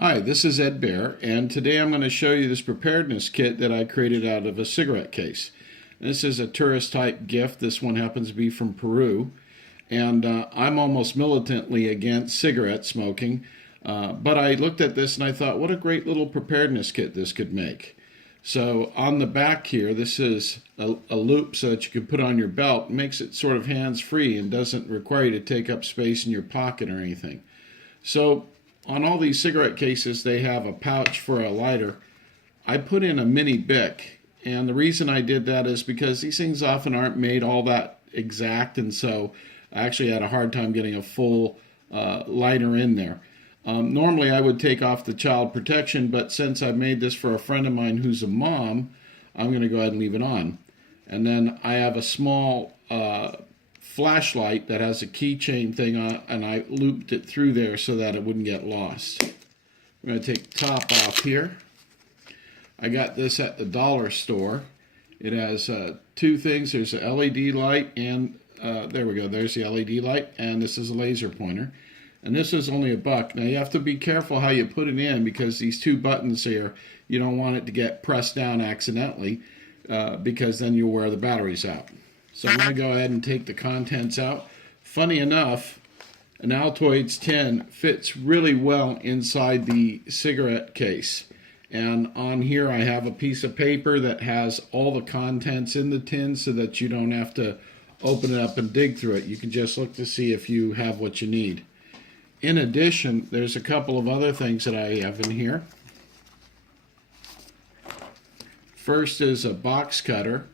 Hi, this is Ed Bear, and today I'm going to show you this preparedness kit that I created out of a cigarette case. This is a tourist type gift. This one happens to be from Peru, and I'm almost militantly against cigarette smoking, but I looked at this and I thought, what a great little preparedness kit this could make. So on the back here, this is a loop so that you can put on your belt. It makes it sort of hands-free and doesn't require you to take up space in your pocket or anything. So on all these cigarette cases, they have a pouch for a lighter. I put in a mini Bic, and the reason I did that is because these things often aren't made all that exact, and so I actually had a hard time getting a full lighter in there. Normally I would take off the child protection, but since I made this for a friend of mine who's a mom, I'm going to go ahead and leave it on. And then I have a small flashlight that has a keychain thing on it, and I looped it through there so that it wouldn't get lost. I'm going to take the top off here. I got this at the dollar store. It has two things. There's a LED light, and there we go. There's the LED light, and this is a laser pointer. And this is only $1. Now you have to be careful how you put it in, because these two buttons here, you don't want it to get pressed down accidentally, because then you'll wear the batteries out. So I'm going to go ahead and take the contents out. Funny enough, an Altoids tin fits really well inside the cigarette case. And on here I have a piece of paper that has all the contents in the tin so that you don't have to open it up and dig through it. You can just look to see if you have what you need. In addition, there's a couple of other things that I have in here. First is a box cutter.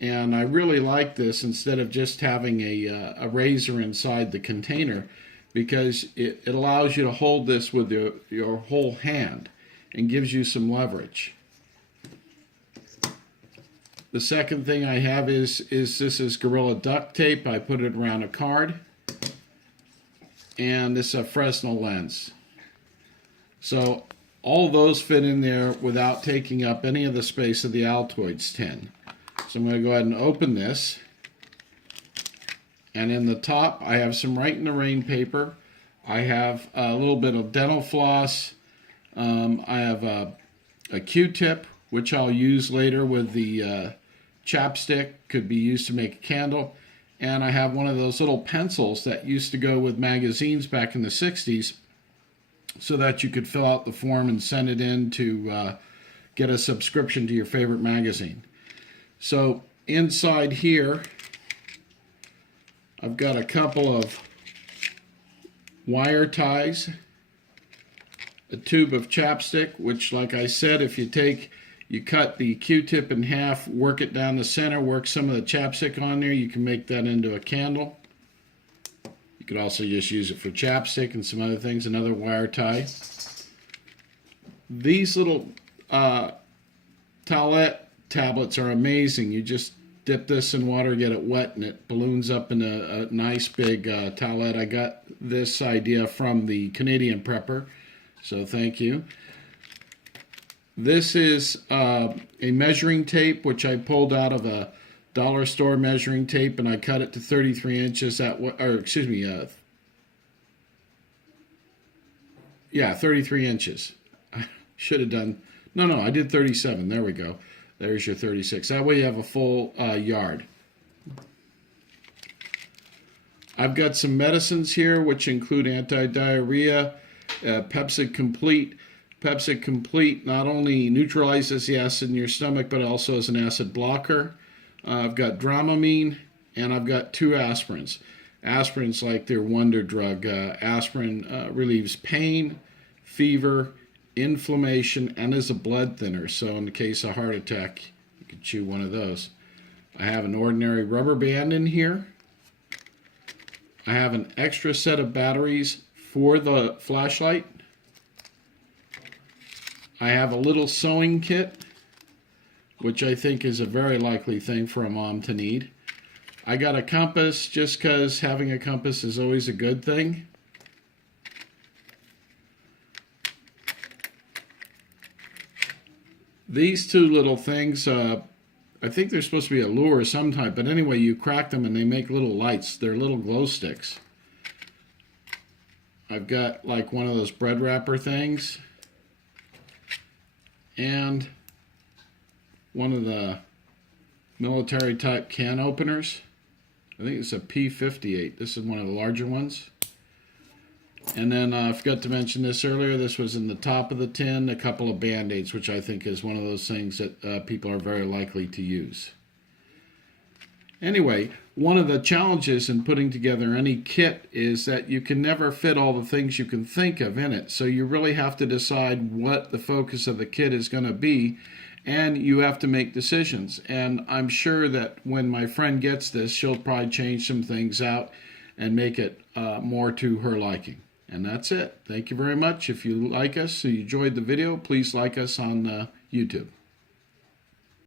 And I really like this instead of just having a razor inside the container, because it allows you to hold this with your whole hand and gives you some leverage. The second thing I have is this is Gorilla duct tape. I put it around a card. And this is a Fresnel lens. So all those fit in there without taking up any of the space of the Altoids tin. So I'm going to go ahead and open this. And in the top, I have some Right in the Rain paper. I have a little bit of dental floss. I have a Q-tip, which I'll use later with the chapstick. Could be used to make a candle. And I have one of those little pencils that used to go with magazines back in the 60s, so that you could fill out the form and send it in to get a subscription to your favorite magazine. So inside here, I've got a couple of wire ties, a tube of chapstick, which, like I said, if you cut the Q-tip in half, work it down the center, work some of the chapstick on there, you can make that into a candle. You could also just use it for chapstick and some other things. Another wire tie. These little towelette tablets are amazing. You just dip this in water, get it wet, and it balloons up in a nice big towelette. I got this idea from the Canadian Prepper, so thank you. This is a measuring tape, which I pulled out of a dollar store measuring tape, and I cut it to 33 inches. 33 inches. I should have done, no, I did 37. There we go. There's your 36. That way you have a full yard. I've got some medicines here, which include anti-diarrhea, Pepsid Complete. Pepsid Complete not only neutralizes the acid in your stomach, but also is an acid blocker. I've got Dramamine, and I've got 2 aspirins. Aspirin's like their wonder drug. Aspirin relieves pain, fever, inflammation, and is a blood thinner. So in the case of heart attack, you could chew one of those. I have an ordinary rubber band in here. I have an extra set of batteries for the flashlight. I have a little sewing kit, which I think is a very likely thing for a mom to need. I got a compass, just because having a compass is always a good thing. These two little things, I think they're supposed to be a lure of some type, but anyway, you crack them and they make little lights. They're little glow sticks. I've got like one of those bread wrapper things. and one of the military type can openers. I think it's a P58. This is one of the larger ones. And then I forgot to mention this earlier. This was in the top of the tin, a couple of Band-Aids, which I think is one of those things that people are very likely to use. Anyway, one of the challenges in putting together any kit is that you can never fit all the things you can think of in it. So you really have to decide what the focus of the kit is going to be, and you have to make decisions. And I'm sure that when my friend gets this, she'll probably change some things out and make it more to her liking. And that's it. Thank you very much. If you like us, so you enjoyed the video, please like us on YouTube.